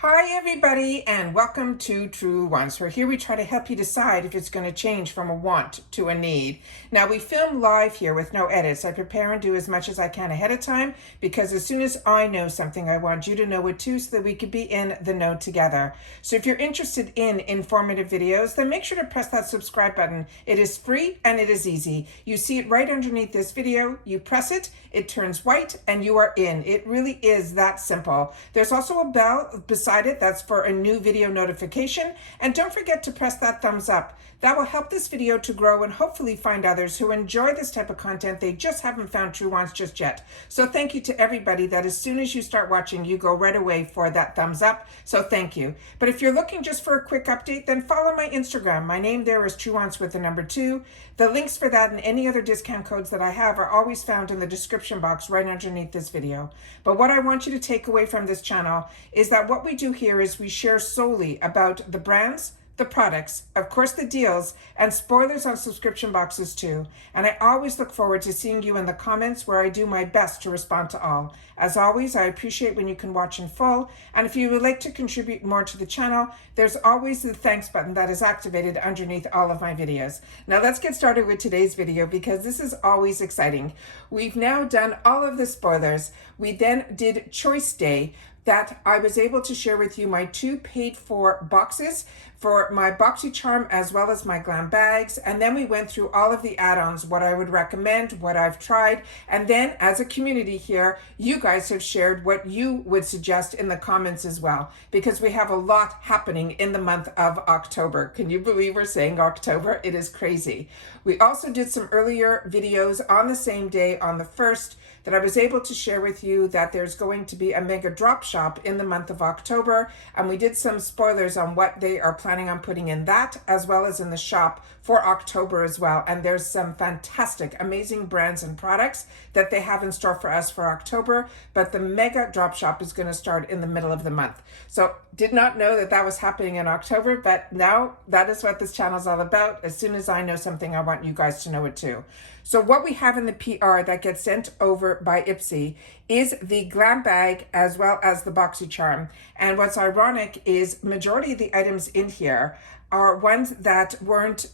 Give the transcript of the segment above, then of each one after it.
Hi everybody and welcome to Truewants, where here we try to help you decide if it's going to change from a want to a need. Now we film live here with no edits. I prepare and do as much as I can ahead of time because as soon as I know something, I want you to know it too so that we could be in the know together. So if you're interested in informative videos, then make sure to press that subscribe button. It is free and it is easy. You see it right underneath this video. You press it, it turns white and you are in. It really is that simple. There's also a bell beside it. That's for a new video notification. And don't forget to press that thumbs up. That will help this video to grow and hopefully find others who enjoy this type of content. They just haven't found Truewants just yet. So thank you to everybody that as soon as you start watching, you go right away for that thumbs up. So thank you. But if you're looking just for a quick update, then follow my Instagram. My name there is Truewants with the number 2. The links for that and any other discount codes that I have are always found in the description box right underneath this video. But what I want you to take away from this channel is that what we do here is we share solely about the brands, the products, of course the deals, and spoilers on subscription boxes too. And I always look forward to seeing you in the comments where I do my best to respond to all. As always, I appreciate when you can watch in full. And if you would like to contribute more to the channel, there's always the thanks button that is activated underneath all of my videos. Now let's get started with today's video because this is always exciting. We've now done all of the spoilers. We then did Choice Day, that I was able to share with you my 2 paid for boxes for my Boxycharm as well as my GlamBags. And then we went through all of the add-ons, what I would recommend, what I've tried. And then as a community here, you guys have shared what you would suggest in the comments as well, because we have a lot happening in the month of October. Can you believe we're saying October? It is crazy. We also did some earlier videos on the same day on the 1st that I was able to share with you that there's going to be a mega drop shop in the month of October. And we did some spoilers on what they are planning on putting in that, as well as in the shop for October as well. And there's some fantastic, amazing brands and products that they have in store for us for October. But the mega drop shop is going to start in the middle of the month. So did not know that that was happening in October, but now that is what this channel is all about. As soon as I know something, I want you guys to know it too. So what we have in the PR that gets sent over by IPSY is the GlamBag as well as the Boxycharm. And what's ironic is majority of the items in here are ones that weren't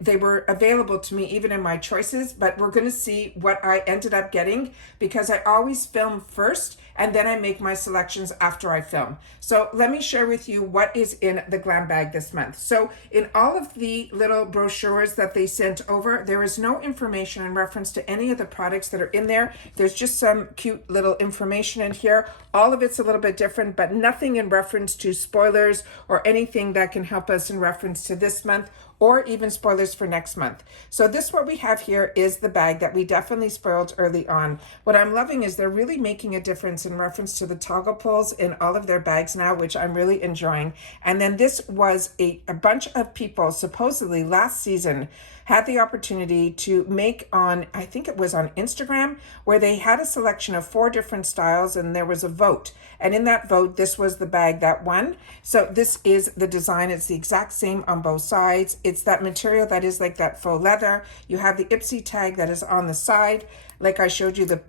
they were available to me even in my choices, but we're going to see what I ended up getting because I always film first and then I make my selections after I film. So let me share with you what is in the GlamBag this month. So in all of the little brochures that they sent over, there is no information in reference to any of the products that are in there. There's just some cute little information in here. All of it's a little bit different, but nothing in reference to spoilers or anything that can help us in reference to this month or even spoilers for next month. So this what we have here is the bag that we definitely spoiled early on. What I'm loving is they're really making a difference in reference to the toggle pulls in all of their bags now, which I'm really enjoying. And then this was a bunch of people supposedly last season had the opportunity to make on, I think it was on Instagram, where they had a selection of 4 different styles and there was a vote. And in that vote, this was the bag that won. So this is the design. It's the exact same on both sides. It's that material that is like that faux leather. You have the IPSY tag that is on the side. Like I showed you, the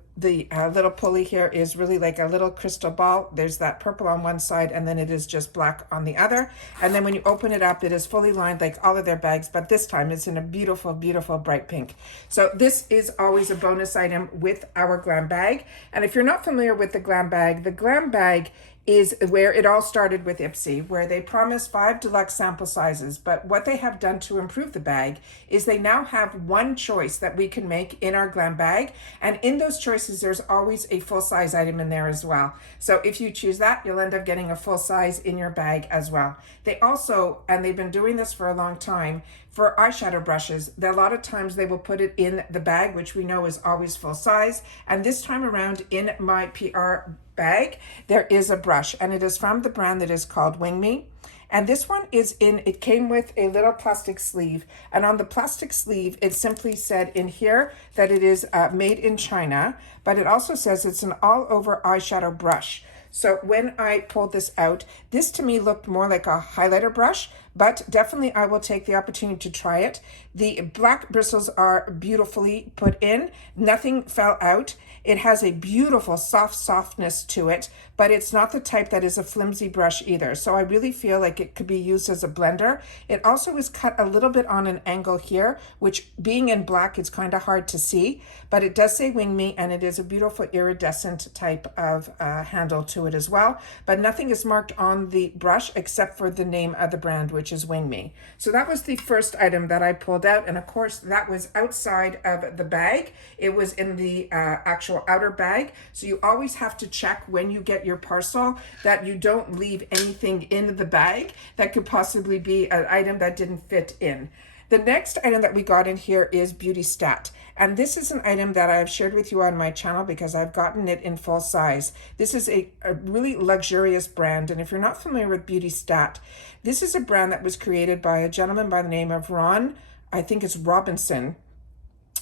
little pulley here is really like a little crystal ball. There's that purple on one side and then it is just black on the other. And then when you open it up, it is fully lined like all of their bags, but this time it's in a beautiful, beautiful bright pink. So this is always a bonus item with our GlamBag. And if you're not familiar with the GlamBag is where it all started with IPSY, where they promised 5 deluxe sample sizes. But what they have done to improve the bag is they now have one choice that we can make in our GlamBag. And in those choices, there's always a full size item in there as well. So if you choose that, you'll end up getting a full size in your bag as well. They also, and they've been doing this for a long time, for eyeshadow brushes, a lot of times they will put it in the bag, which we know is always full size. And this time around in my PR bag, there is a brush and it is from the brand that is called Wing Me. And this one is it came with a little plastic sleeve. And on the plastic sleeve, it simply said in here that it is made in China, but it also says it's an all over eyeshadow brush. So when I pulled this out, this to me looked more like a highlighter brush, but definitely I will take the opportunity to try it. The black bristles are beautifully put in. Nothing fell out. It has a beautiful softness to it, but it's not the type that is a flimsy brush either. So I really feel like it could be used as a blender. It also is cut a little bit on an angle here, which being in black, it's kind of hard to see, but it does say Wing Me, and it is a beautiful iridescent type of handle to it as well. But nothing is marked on the brush except for the name of the brand, which is Wing Me. So that was the first item that I pulled out. And of course, that was outside of the bag. It was in the actual outer bag. So you always have to check when you get your parcel that you don't leave anything in the bag that could possibly be an item that didn't fit in. The next item that we got in here is Beauty Stat. And this is an item that I've shared with you on my channel because I've gotten it in full size. This is a really luxurious brand. And if you're not familiar with Beauty Stat, this is a brand that was created by a gentleman by the name of Ron, I think it's Robinson.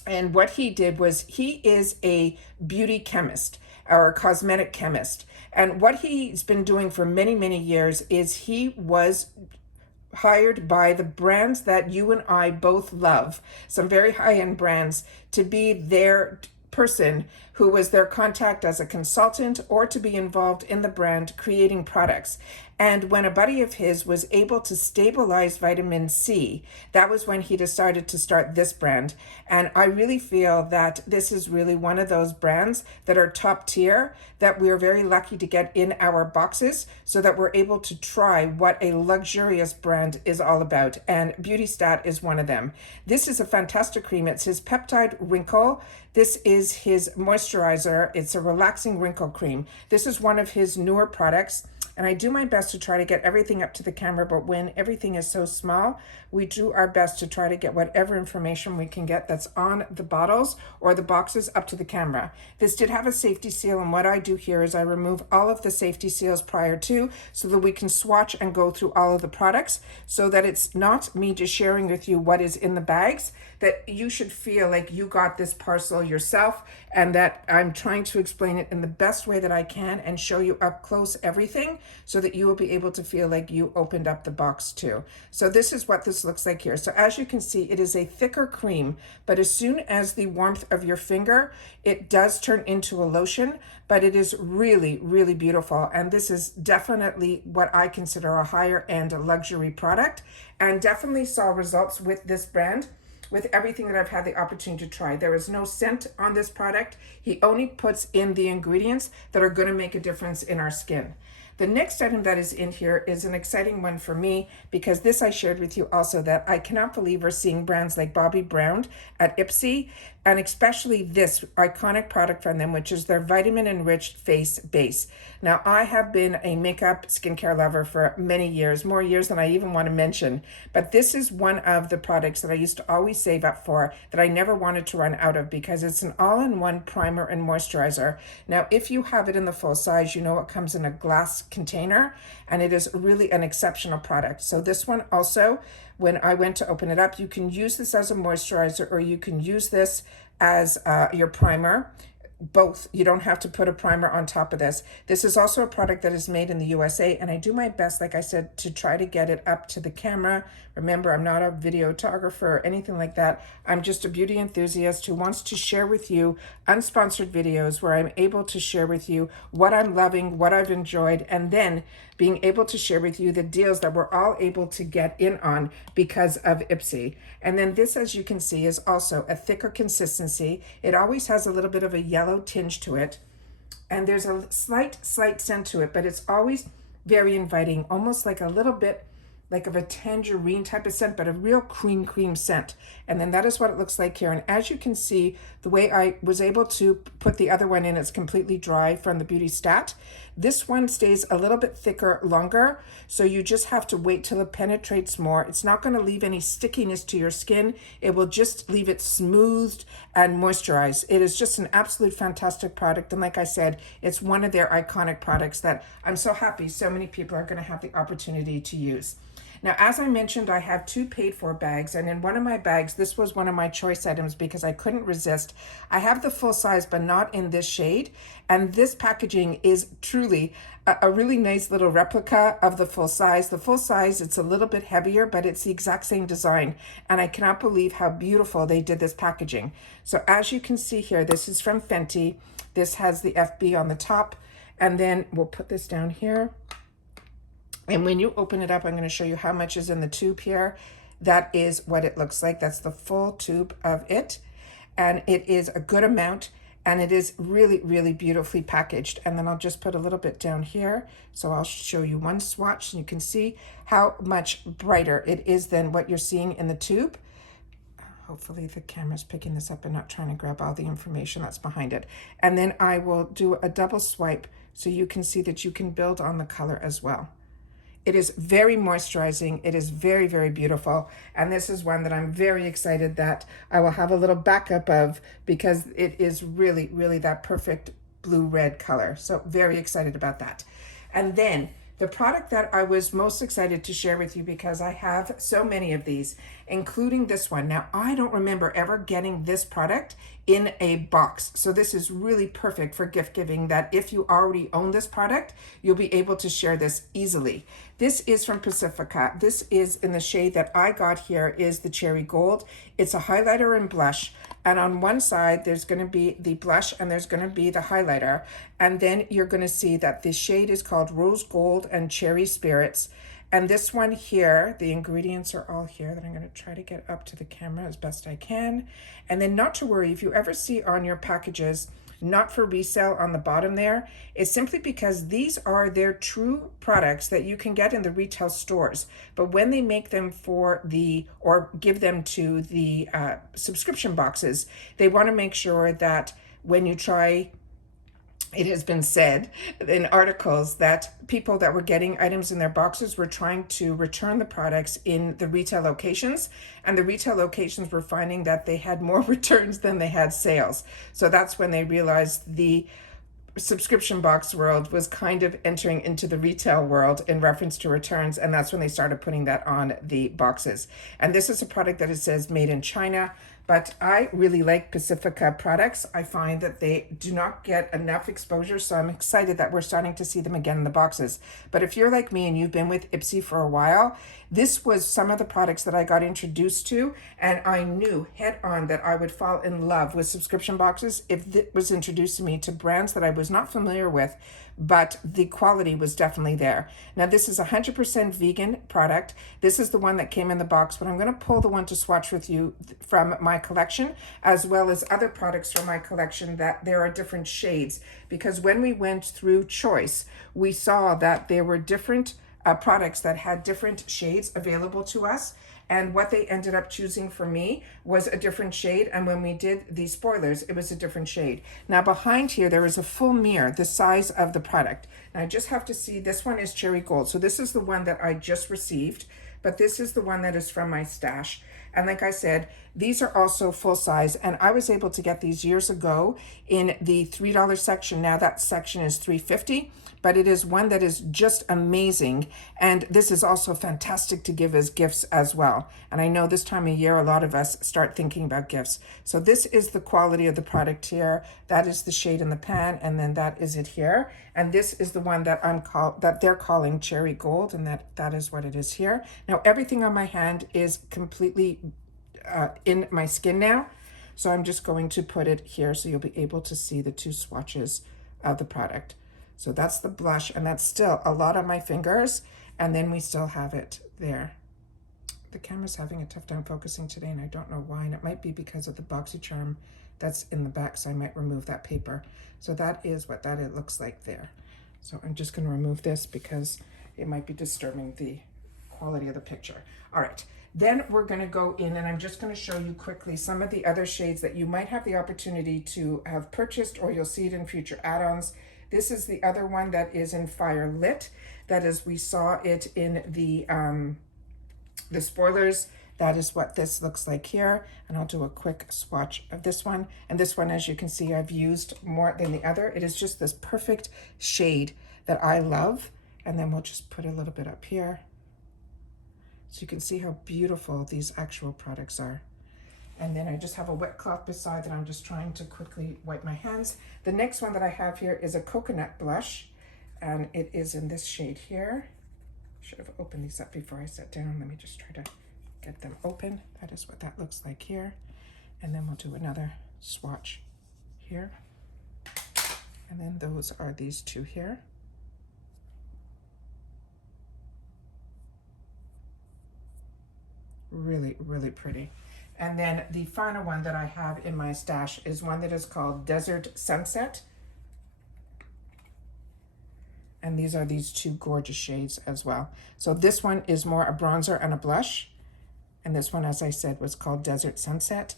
And what he did was he is a beauty chemist or a cosmetic chemist. And what he's been doing for many, many years is he was hired by the brands that you and I both love, some very high-end brands, to be their person who was their contact as a consultant or to be involved in the brand creating products. And when a buddy of his was able to stabilize vitamin C, that was when he decided to start this brand. And I really feel that this is really one of those brands that are top tier, that we're very lucky to get in our boxes so that we're able to try what a luxurious brand is all about. And Beauty Stat is one of them. This is a fantastic cream. It's his peptide wrinkle. This is his moisturizer. It's a relaxing wrinkle cream. This is one of his newer products. And I do my best to try to get everything up to the camera, but when everything is so small, we do our best to try to get whatever information we can get that's on the bottles or the boxes up to the camera. This did have a safety seal, and what I do here is I remove all of the safety seals prior to so that we can swatch and go through all of the products so that it's not me just sharing with you what is in the bags, that you should feel like you got this parcel yourself and that I'm trying to explain it in the best way that I can and show you up close everything so that you will be able to feel like you opened up the box too. So this is what this looks like here. So as you can see, it is a thicker cream, but as soon as the warmth of your finger, it does turn into a lotion, but it is really, really beautiful. And this is definitely what I consider a higher end luxury product, and definitely saw results with this brand with everything that I've had the opportunity to try. There is no scent on this product. He only puts in the ingredients that are going to make a difference in our skin. The next item that is in here is an exciting one for me because this I shared with you also, that I cannot believe we're seeing brands like Bobbi Brown at IPSY, and especially this iconic product from them, which is their vitamin enriched face base. Now, I have been a makeup skincare lover for many years, more years than I even want to mention, but this is one of the products that I used to always save up for that I never wanted to run out of because it's an all-in-one primer and moisturizer. Now, if you have it in the full size, you know it comes in a glass container, and it is really an exceptional product. So this one also, when I went to open it up, you can use this as a moisturizer or you can use this as your primer. Both. You don't have to put a primer on top of this. This is also a product that is made in the USA, and I do my best, like I said, to try to get it up to the camera. Remember, I'm not a videographer or anything like that. I'm just a beauty enthusiast who wants to share with you unsponsored videos where I'm able to share with you what I'm loving, what I've enjoyed, and then being able to share with you the deals that we're all able to get in on because of IPSY. And then this, as you can see, is also a thicker consistency. It always has a little bit of a yellow tinge to it. And there's a slight scent to it, but it's always very inviting, almost like a little bit like of a tangerine type of scent, but a real cream scent. And then that is what it looks like here. And as you can see, the way I was able to put the other one in, it's completely dry from the Beauty Stat. This one stays a little bit thicker, longer, so you just have to wait till it penetrates more. It's not going to leave any stickiness to your skin. It will just leave it smoothed and moisturized. It is just an absolute fantastic product. And like I said, it's one of their iconic products that I'm so happy so many people are going to have the opportunity to use. Now, as I mentioned, I have 2 paid-for bags, and in one of my bags, this was one of my choice items because I couldn't resist. I have the full size, but not in this shade, and this packaging is truly a really nice little replica of the full size. The full size, it's a little bit heavier, but it's the exact same design, and I cannot believe how beautiful they did this packaging. So as you can see here, this is from Fenty. This has the FB on the top, and then we'll put this down here. And when you open it up, I'm going to show you how much is in the tube here. That is what it looks like. That's the full tube of it. And it is a good amount. And it is really, really beautifully packaged. And then I'll just put a little bit down here. So I'll show you one swatch. And you can see how much brighter it is than what you're seeing in the tube. Hopefully the camera's picking this up and not trying to grab all the information that's behind it. And then I will do a double swipe so you can see that you can build on the color as well. It is very moisturizing. It is very, very beautiful. And this is one that I'm very excited that I will have a little backup of because it is really, really that perfect blue-red color. So very excited about that. And then the product that I was most excited to share with you because I have so many of these, including this one. Now, I don't remember ever getting this product in a box. So this is really perfect for gift giving, that if you already own this product, you'll be able to share this easily. This is from Pacifica. This is in the shade that I got here is the Cherry Gold. It's a highlighter and blush. And on one side, there's going to be the blush and there's going to be the highlighter. And then you're going to see that the shade is called Rose Gold and Cherry Spirits. And this one here, the ingredients are all here that I'm going to try to get up to the camera as best I can. And then not to worry, if you ever see on your packages, not for resale on the bottom there, is simply because these are their true products that you can get in the retail stores. But when they make them for the, or give them to the subscription boxes, they want to make sure that when you try, it has been said in articles that people that were getting items in their boxes were trying to return the products in the retail locations, and the retail locations were finding that they had more returns than they had sales. So that's when they realized the subscription box world was kind of entering into the retail world in reference to returns, and that's when they started putting that on the boxes. And this is a product that it says made in China, but I really like Pacifica products. I find that they do not get enough exposure, so I'm excited that we're starting to see them again in the boxes. But if you're like me and you've been with IPSY for a while, this was some of the products that I got introduced to, and I knew head on that I would fall in love with subscription boxes if it was introduced to me to brands that I was not familiar with, but the quality was definitely there. Now, this is a 100% vegan product. This is the one that came in the box, but I'm going to pull the one to swatch with you from my collection, as well as other products from my collection that there are different shades, because when we went through choice, we saw that there were different products that had different shades available to us. And what they ended up choosing for me was a different shade. And when we did the spoilers, it was a different shade. Now behind here, there is a full mirror, the size of the product. Now I just have to see, this one is Cherry Gold. So this is the one that I just received, but this is the one that is from my stash. And like I said, these are also full size, and I was able to get these years ago in the $3 section. Now that section is $3.50, but it is one that is just amazing. And this is also fantastic to give as gifts as well. And I know this time of year, a lot of us start thinking about gifts. So this is the quality of the product here. That is the shade in the pan, and then that is it here. And this is the one that they're calling Cherry Gold, and that is what it is here. Now everything on my hand is completely in my skin now, so I'm just going to put it here so you'll be able to see the 2 swatches of the product. So that's the blush, and that's still a lot on my fingers, and then we still have it there. The camera's having a tough time focusing today, and I don't know why, and it might be because of the Boxycharm that's in the back, so I might remove that paper. So that is what it looks like there. So I'm just going to remove this because it might be disturbing the quality of the picture. All right, then we're going to go in, and I'm just going to show you quickly some of the other shades that you might have the opportunity to have purchased, or you'll see it in future add-ons. This is the other one that is in Fire Lit. That is, we saw it in the spoilers. That is what this looks like here. And I'll do a quick swatch of this one. And this one, as you can see, I've used more than the other. It is just this perfect shade that I love. And then we'll just put a little bit up here. So you can see how beautiful these actual products are. And then I just have a wet cloth beside that I'm just trying to quickly wipe my hands. The next one that I have here is a coconut blush, and it is in this shade here. Should have opened these up before I sat down. Let me just try to get them open. That is what that looks like here. And then we'll do another swatch here. And then those are these two here. Really, really pretty. And then the final one that I have in my stash is one that is called Desert Sunset. And these are these two gorgeous shades as well. So this one is more a bronzer and a blush. And this one, as I said, was called Desert Sunset.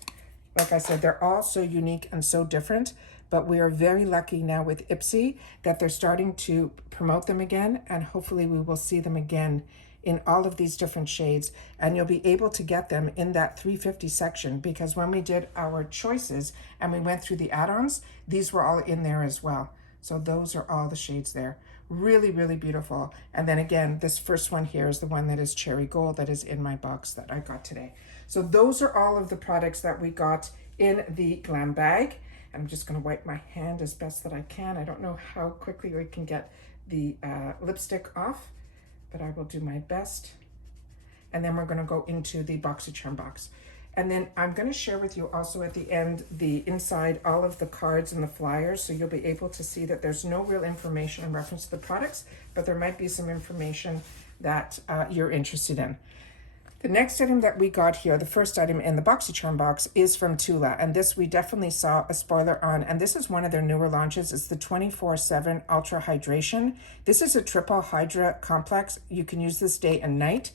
Like I said, they're all so unique and so different, but we are very lucky now with IPSY that they're starting to promote them again, and hopefully we will see them again in all of these different shades, and you'll be able to get them in that 350 section, because when we did our choices and we went through the add-ons, these were all in there as well. So those are all the shades there. Really, really beautiful. And then again, this first one here is the one that is cherry gold that is in my box that I got today. So those are all of the products that we got in the GlamBag. I'm just going to wipe my hand as best that I can. I don't know how quickly we can get the lipstick off, but I will do my best. And then we're going to go into the Boxycharm box. And then I'm going to share with you also at the end the inside, all of the cards and the flyers, so you'll be able to see that there's no real information in reference to the products, but there might be some information that you're interested in. The next item that we got here, the first item in the Boxycharm box, is from Tula, and this we definitely saw a spoiler on, and this is one of their newer launches. It's the 24/7 Ultra Hydration. This is a triple hydra complex. You can use this day and night.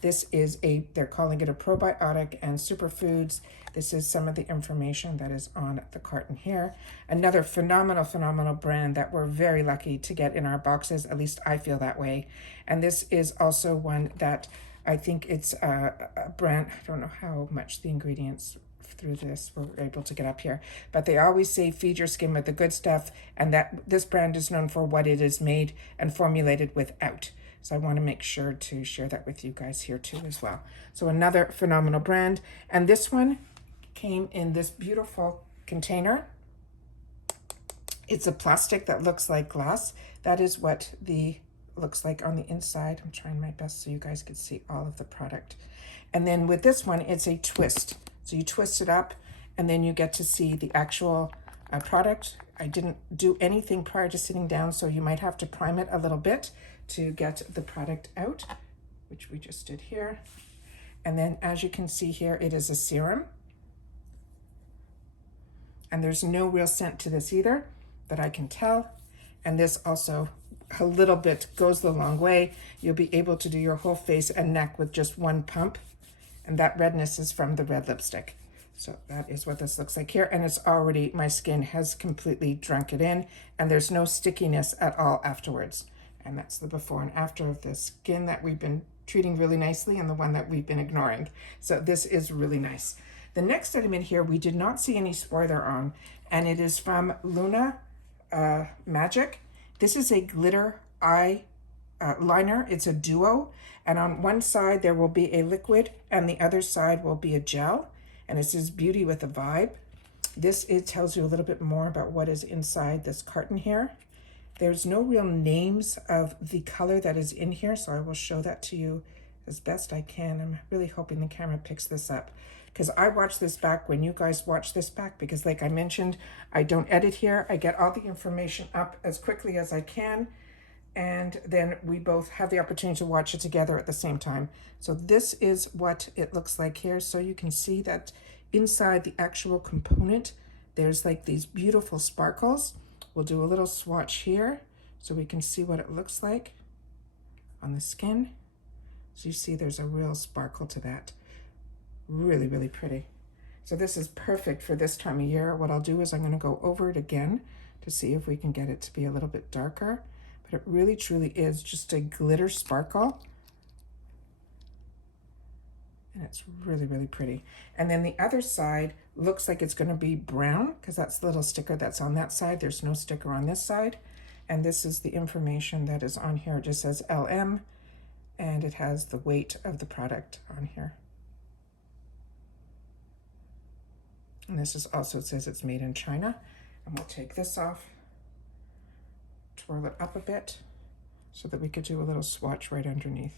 This is they're calling it a probiotic and superfoods. This is some of the information that is on the carton here. Another phenomenal brand that we're very lucky to get in our boxes, at least I feel that way. And this is also one that I think it's a brand, I don't know how much the ingredients through this we're able to get up here, but they always say feed your skin with the good stuff, and that this brand is known for what it is made and formulated without. So I want to make sure to share that with you guys here too as well. So another phenomenal brand, and this one came in this beautiful container. It's a plastic that looks like glass. That is what the looks like on the inside. I'm trying my best so you guys can see all of the product. And then with this one, it's a twist. So you twist it up and then you get to see the actual product. I didn't do anything prior to sitting down, so you might have to prime it a little bit to get the product out, which we just did here. And then as you can see here, it is a serum. And there's no real scent to this either that I can tell. And this also a little bit goes the long way. You'll be able to do your whole face and neck with just one pump. And that redness is from the red lipstick. So that is what this looks like here. And it's already, my skin has completely drunk it in, and there's no stickiness at all afterwards. And that's the before and after of the skin that we've been treating really nicely and the one that we've been ignoring. So this is really nice. The next item in here, we did not see any spoiler on, and it is from Luna Magic. This is a glitter eye liner. It's a duo, and on one side there will be a liquid and the other side will be a gel, and it says beauty with a vibe. It tells you a little bit more about what is inside this carton here. There's no real names of the color that is in here, so I will show that to you as best I can. I'm really hoping the camera picks this up, because I watch this back when you guys watch this back, because like I mentioned, I don't edit here. I get all the information up as quickly as I can, and then we both have the opportunity to watch it together at the same time. So this is what it looks like here. So you can see that inside the actual component, there's like these beautiful sparkles. We'll do a little swatch here so we can see what it looks like on the skin. So you see there's a real sparkle to that. Really, really pretty. So this is perfect for this time of year. What I'll do is I'm going to go over it again to see if we can get it to be a little bit darker. But it really, truly is just a glitter sparkle. And it's really, really pretty. And then the other side looks like it's going to be brown, because that's the little sticker that's on that side. There's no sticker on this side. And this is the information that is on here. It just says LM. and it has the weight of the product on here. And this is also, it says it's made in China. And we'll take this off, twirl it up a bit so that we could do a little swatch right underneath.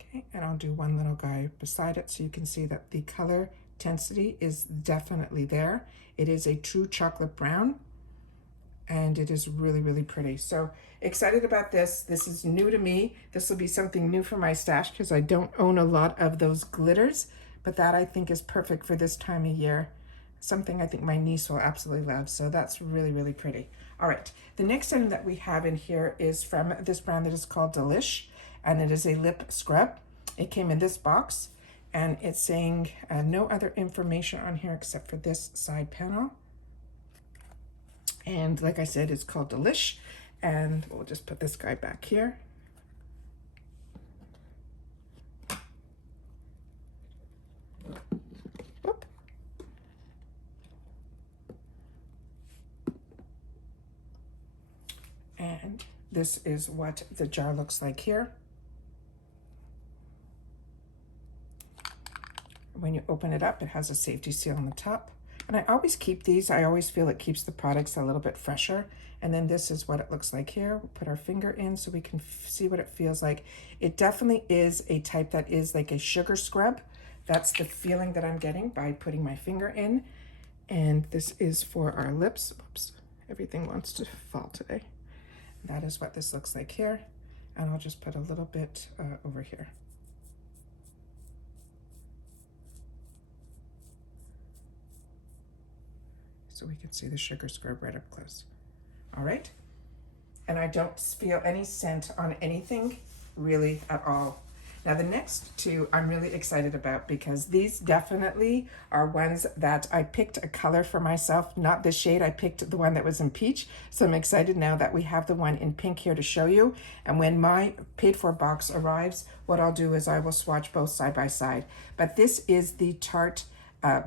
Okay, and I'll do one little guy beside it so you can see that the color intensity is definitely there. It is a true chocolate brown, and it is really, really pretty. So excited about this. This is new to me. This will be something new for my stash because I don't own a lot of those glitters, but that I think is perfect for this time of year. Something I think my niece will absolutely love. So that's really, really pretty. All right, the next item that we have in here is from this brand that is called Delish, and it is a lip scrub. It came in this box, and it's saying no other information on here except for this side panel. And like I said, it's called Delish, and we'll just put this guy back here. Oop. And this is what the jar looks like here. When you open it up, it has a safety seal on the top. And I always keep these. I always feel it keeps the products a little bit fresher. And then this is what it looks like here. We'll put our finger in so we can see what it feels like. It definitely is a type that is like a sugar scrub. That's the feeling that I'm getting by putting my finger in. And this is for our lips. Whoops, everything wants to fall today. That is what this looks like here. And I'll just put a little bit over here. So we can see the sugar scrub right up close. All right. And I don't feel any scent on anything really at all. Now the next two I'm really excited about because these definitely are ones that I picked a color for myself, not this shade. I picked the one that was in peach. So I'm excited now that we have the one in pink here to show you. And when my paid for box arrives, what I'll do is I will swatch both side by side. But this is the Tarte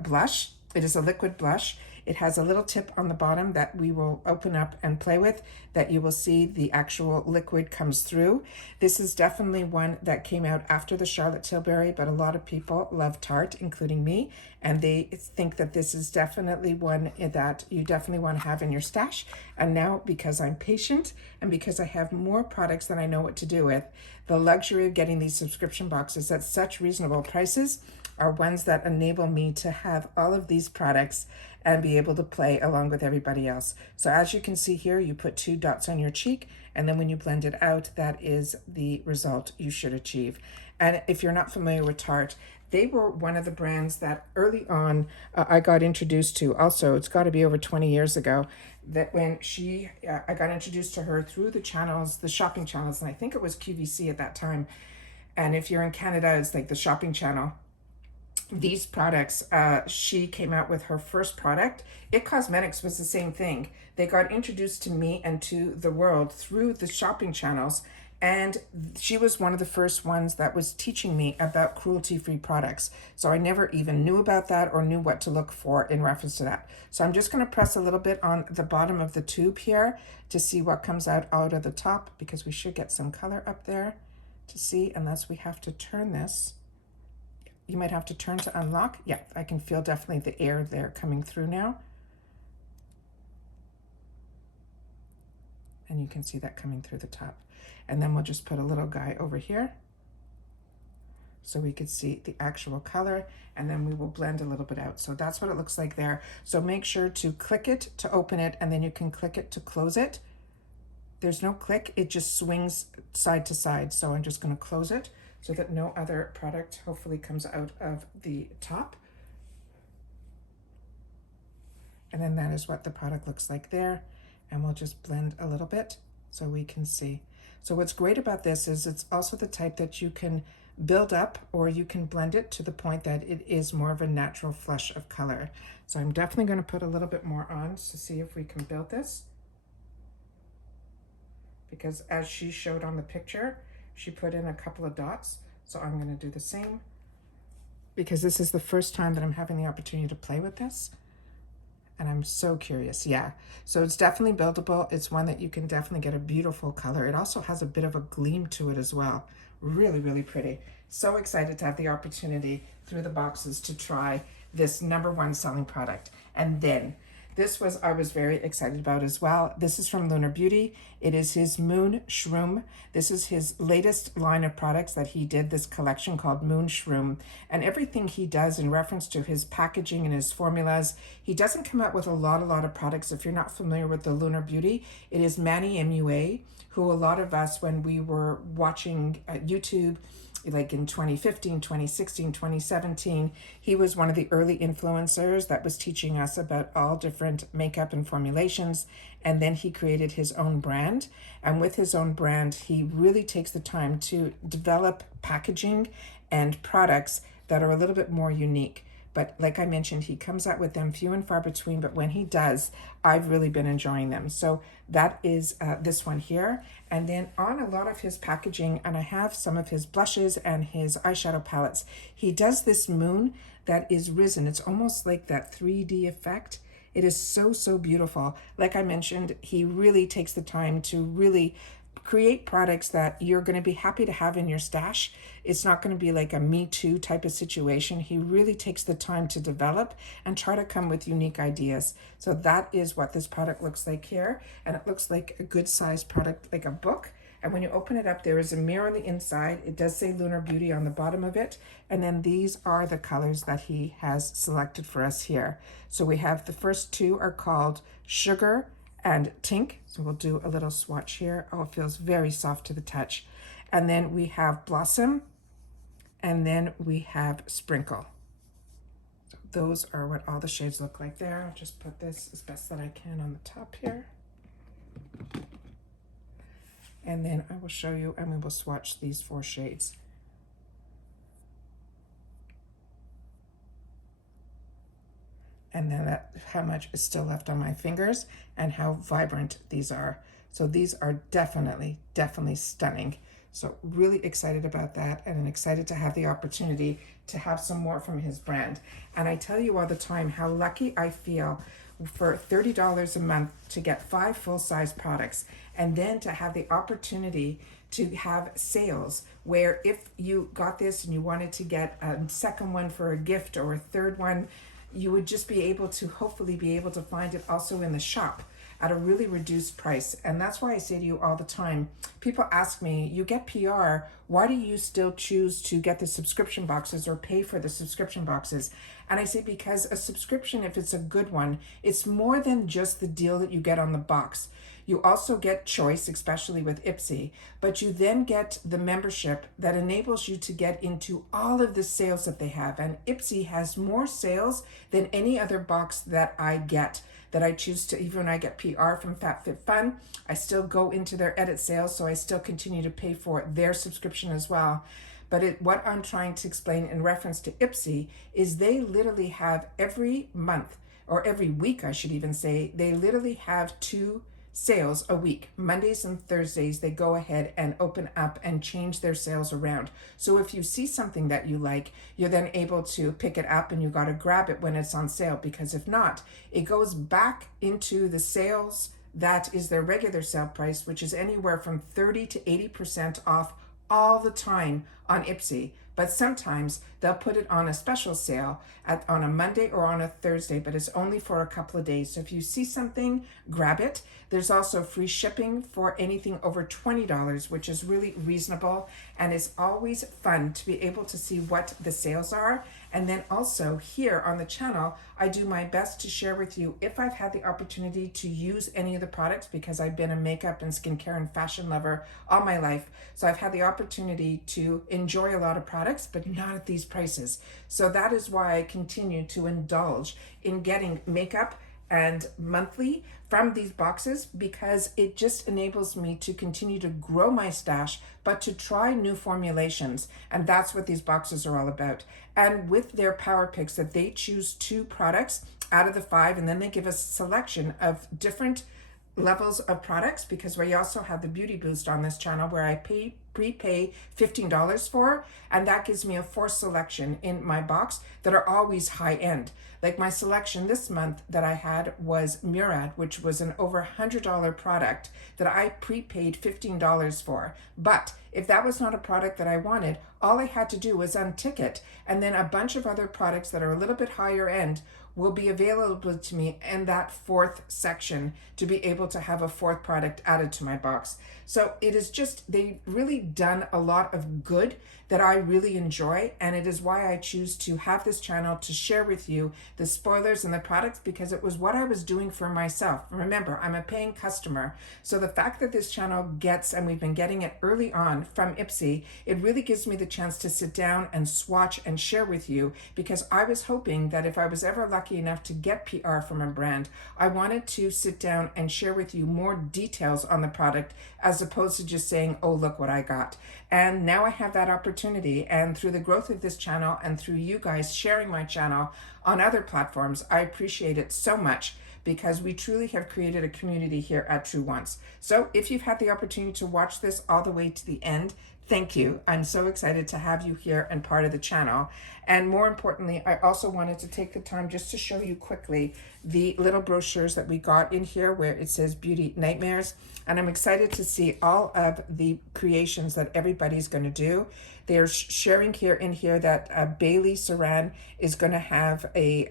blush. It is a liquid blush. It has a little tip on the bottom that we will open up and play with, that you will see the actual liquid comes through. This is definitely one that came out after the Charlotte Tilbury, but a lot of people love Tarte, including me, and they think that this is definitely one that you definitely want to have in your stash. And now, because I'm patient and because I have more products than I know what to do with, the luxury of getting these subscription boxes at such reasonable prices are ones that enable me to have all of these products and be able to play along with everybody else. So as you can see here, you put 2 dots on your cheek, and then when you blend it out, that is the result you should achieve. And if you're not familiar with Tarte, they were one of the brands that early on I got introduced to. Also, it's got to be over 20 years ago, that when I got introduced to her through the channels, the shopping channels, and I think it was QVC at that time. And if you're in Canada, it's like the shopping channel. These products, she came out with her first product. It Cosmetics was the same thing. They got introduced to me and to the world through the shopping channels, and she was one of the first ones that was teaching me about cruelty-free products. So I never even knew about that or knew what to look for in reference to that. So I'm just going to press a little bit on the bottom of the tube here to see what comes out of the top, because we should get some color up there to see, unless we have to turn this. You might have to turn to unlock. Yeah, I can feel definitely the air there coming through now. And you can see that coming through the top. And then we'll just put a little guy over here so we could see the actual color, and then we will blend a little bit out. So that's what it looks like there. So make sure to click it to open it, and then you can click it to close it. There's no click, it just swings side to side. So I'm just going to close it so that no other product hopefully comes out of the top. And then that is what the product looks like there. And we'll just blend a little bit so we can see. So what's great about this is it's also the type that you can build up, or you can blend it to the point that it is more of a natural flush of color. So I'm definitely going to put a little bit more on to see if we can build this. Because as she showed on the picture, she put in a couple of dots. So I'm going to do the same, because this is the first time that I'm having the opportunity to play with this. And I'm so curious. Yeah. So it's definitely buildable. It's one that you can definitely get a beautiful color. It also has a bit of a gleam to it as well. Really, really pretty. So excited to have the opportunity through the boxes to try this #1 selling product. And then this was, I was very excited about as well. This is from Lunar Beauty. It is his Moon Shroom. This is his latest line of products that he did, this collection called Moon Shroom. And everything he does in reference to his packaging and his formulas, he doesn't come out with a lot of products. If you're not familiar with the Lunar Beauty, it is Manny MUA, who a lot of us, when we were watching YouTube, like in 2015, 2016, 2017, he was one of the early influencers that was teaching us about all different makeup and formulations. And then he created his own brand. And with his own brand, he really takes the time to develop packaging and products that are a little bit more unique. But like I mentioned, he comes out with them few and far between, but when he does, I've really been enjoying them. So that is this one here. And then on a lot of his packaging, and I have some of his blushes and his eyeshadow palettes, he does this moon that is risen. It's almost like that 3D effect. It is so, so beautiful. Like I mentioned, he really takes the time to really create products that you're going to be happy to have in your stash. It's not going to be like a me too type of situation. He really takes the time to develop and try to come with unique ideas. So that is what this product looks like here. And it looks like a good sized product, like a book. And when you open it up, there is a mirror on the inside. It does say Lunar Beauty on the bottom of it. And then these are the colors that he has selected for us here. So we have the first two are called Sugar and Tink. So we'll do a little swatch here. Oh, it feels very soft to the touch. And then we have Blossom, and then we have Sprinkle. So those are what all the shades look like there. I'll just put this as best that I can on the top here. And then I will show you, and we will swatch these 4 shades. And then that, how much is still left on my fingers and how vibrant these are. So these are definitely stunning. So really excited about that, and I'm excited to have the opportunity to have some more from his brand. And I tell you all the time how lucky I feel for $30 a month to get 5 full-size products, and then to have the opportunity to have sales where if you got this and you wanted to get a second one for a gift or a third one, you would just be able to hopefully be able to find it also in the shop at a really reduced price. And that's why I say to you all the time, people ask me, you get PR, why do you still choose to get the subscription boxes or pay for the subscription boxes? And I say, because a subscription, if it's a good one, it's more than just the deal that you get on the box. You also get choice, especially with IPSY, but you then get the membership that enables you to get into all of the sales that they have. And IPSY has more sales than any other box that I get, that I choose to, even when I get PR from FabFitFun, I still go into their edit sales, so I still continue to pay for their subscription as well. But what I'm trying to explain in reference to IPSY is they literally have every month, or every week I should even say, they literally have 2 sales a week. Mondays and Thursdays, they go ahead and open up and change their sales around. So if you see something that you like, you're then able to pick it up, and you got to grab it when it's on sale, because if not, it goes back into the sales that is their regular sale price, which is anywhere from 30 to 80% off all the time on IPSY. But sometimes they'll put it on a special sale on a Monday or on a Thursday, but it's only for a couple of days. So if you see something, grab it. There's also free shipping for anything over $20, which is really reasonable. And it's always fun to be able to see what the sales are. And then also here on the channel, I do my best to share with you if I've had the opportunity to use any of the products, because I've been a makeup and skincare and fashion lover all my life. So I've had the opportunity to enjoy a lot of products, but not at these prices. So that is why I continue to indulge in getting makeup and monthly from these boxes, because it just enables me to continue to grow my stash, but to try new formulations. And that's what these boxes are all about. And with their power picks, that they choose 2 products out of the 5, and then they give us a selection of different levels of products, because we also have the beauty boost on this channel where I prepay $15 for, and that gives me a forced selection in my box that are always high end. Like my selection this month that I had was Murad, which was an over $100 product that I prepaid $15 for. But if that was not a product that I wanted, all I had to do was untick it, and then a bunch of other products that are a little bit higher end will be available to me in that fourth section to be able to have a fourth product added to my box. So it is just, they've really done a lot of good that I really enjoy, and it is why I choose to have this channel to share with you the spoilers and the products, because it was what I was doing for myself. Remember, I'm a paying customer, so the fact that this channel gets, and we've been getting it early on from IPSY, it really gives me the chance to sit down and swatch and share with you, because I was hoping that if I was ever lucky enough to get PR from a brand, I wanted to sit down and share with you more details on the product as opposed to just saying, oh, look what I got. And now I have that opportunity, and through the growth of this channel and through you guys sharing my channel on other platforms, I appreciate it so much, because we truly have created a community here at Truewants. So if you've had the opportunity to watch this all the way to the end, thank you. I'm so excited to have you here and part of the channel. And more importantly, I also wanted to take the time just to show you quickly the little brochures that we got in here where it says Beauty Nightmares. And I'm excited to see all of the creations that everybody's going to do. They're sharing here in here that Bailey Saran is going to have a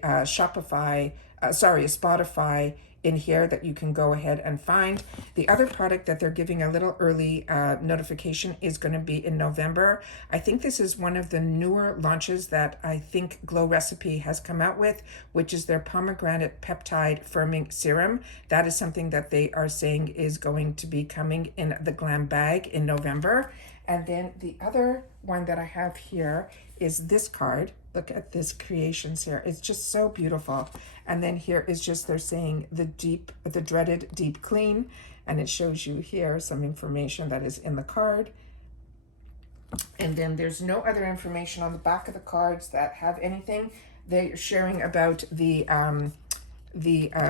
Spotify in here that you can go ahead and find. The other product that they're giving a little early notification is going to be in November. I think this is one of the newer launches that I think Glow Recipe has come out with, which is their pomegranate peptide firming serum. That is something that they are saying is going to be coming in the GlamBag in November. And then the other one that I have here is this card. Look at this creations here. It's just so beautiful. And then here is just, they're saying the dreaded deep clean. And it shows you here some information that is in the card. And then there's no other information on the back of the cards that have anything. They're sharing about the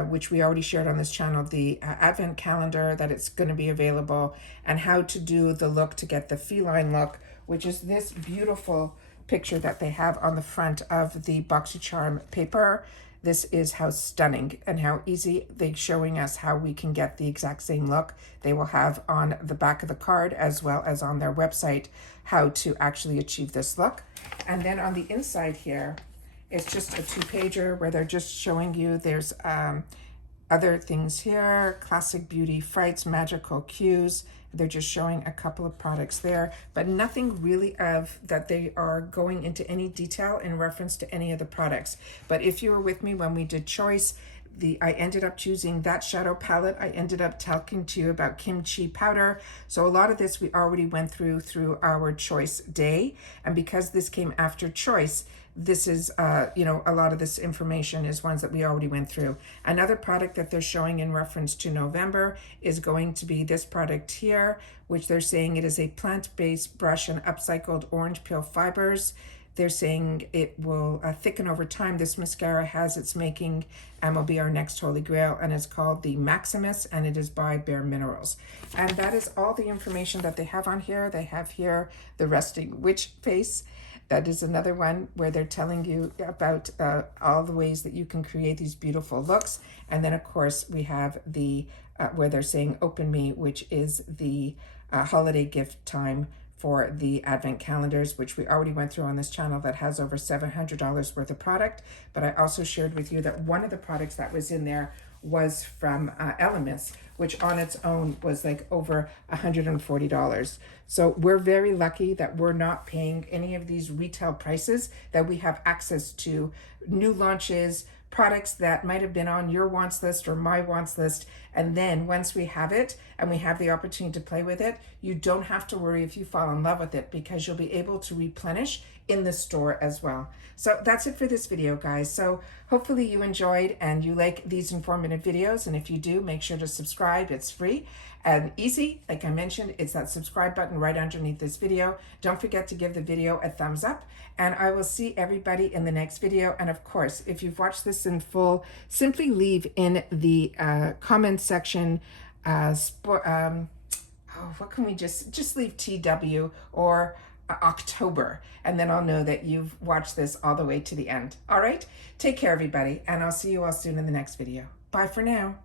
which we already shared on this channel, the advent calendar, that it's going to be available, and how to do the look to get the feline look, which is this beautiful picture that they have on the front of the Boxycharm paper. This is how stunning and how easy they're showing us how we can get the exact same look. They will have on the back of the card as well as on their website how to actually achieve this look. And then on the inside here, it's just a 2-pager where they're just showing you there's other things here, classic beauty frights, magical cues. They're just showing a couple of products there, but nothing really of that they are going into any detail in reference to any of the products. But if you were with me when we did choice, I ended up choosing that shadow palette. I ended up talking to you about kimchi powder. So a lot of this we already went through our choice day. And because this came after choice, this is, a lot of this information is ones that we already went through. Another product that they're showing in reference to November is going to be this product here, which they're saying it is a plant-based brush and upcycled orange peel fibers. They're saying it will thicken over time. This mascara has its making and will be our next holy grail, and it's called the Maximus, and it is by Bare Minerals. And that is all the information that they have on here. They have here the resting witch face. That is another one where they're telling you about all the ways that you can create these beautiful looks. And then, of course, we have the where they're saying Open Me, which is the holiday gift time for the advent calendars, which we already went through on this channel, that has over $700 worth of product. But I also shared with you that one of the products that was in there was from Elements, which on its own was like over $140. So we're very lucky that we're not paying any of these retail prices, that we have access to new launches, products that might have been on your wants list or my wants list. And then once we have it and we have the opportunity to play with it, you don't have to worry if you fall in love with it, because you'll be able to replenish in the store as well. So that's it for this video, guys. So hopefully you enjoyed and you like these informative videos. And if you do, make sure to subscribe. It's free. And easy, like I mentioned, it's that subscribe button right underneath this video. Don't forget to give the video a thumbs up, and I will see everybody in the next video. And of course, if you've watched this in full, simply leave in the comment section, what can we just leave TW or October, and then I'll know that you've watched this all the way to the end. All right, take care everybody, and I'll see you all soon in the next video. Bye for now.